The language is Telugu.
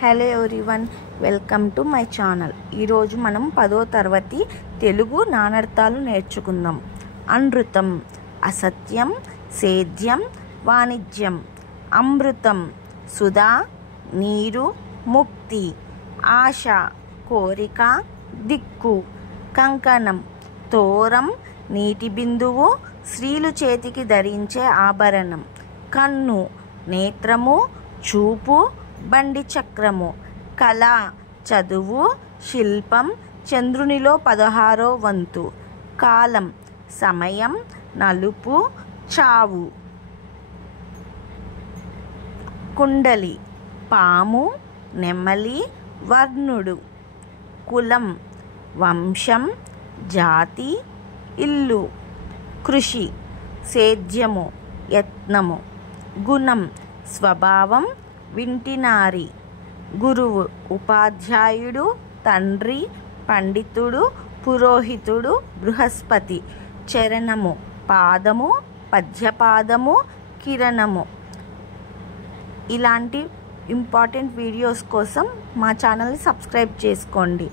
Hello everyone, welcome to my channel. ఈరోజు మనం 10వ తరగతి తెలుగు నానార్థాలు నేర్చుకుందాం. అనృతం అసత్యం, సేద్యం వాణిజ్యం. అమృతం సుధా నీరు ముక్తి. ఆశ కోరిక దిక్కు. కంకణం తోరం నీటి బిందువు, స్త్రీలు చేతికి ధరించే ఆభరణం. కన్ను నేత్రము చూపు బండి చక్రము. కళ చదువు శిల్పం చంద్రునిలో 16వ వంతు. కాలం సమయం నలుపు చావు. కుండలి పాము నెమలి వర్ణుడు. కులం వంశం జాతి ఇల్లు. కృషి సేద్యము యత్నము. గుణం స్వభావం వింటినారి. గురువు ఉపాధ్యాయుడు తండ్రి పండితుడు పురోహితుడు బృహస్పతి. చరణము పాదము పద్యపాదము కిరణము. ఇలాంటి ఇంపార్టెంట్ వీడియోస్ కోసం మా ఛానల్ని సబ్స్క్రైబ్ చేసుకోండి.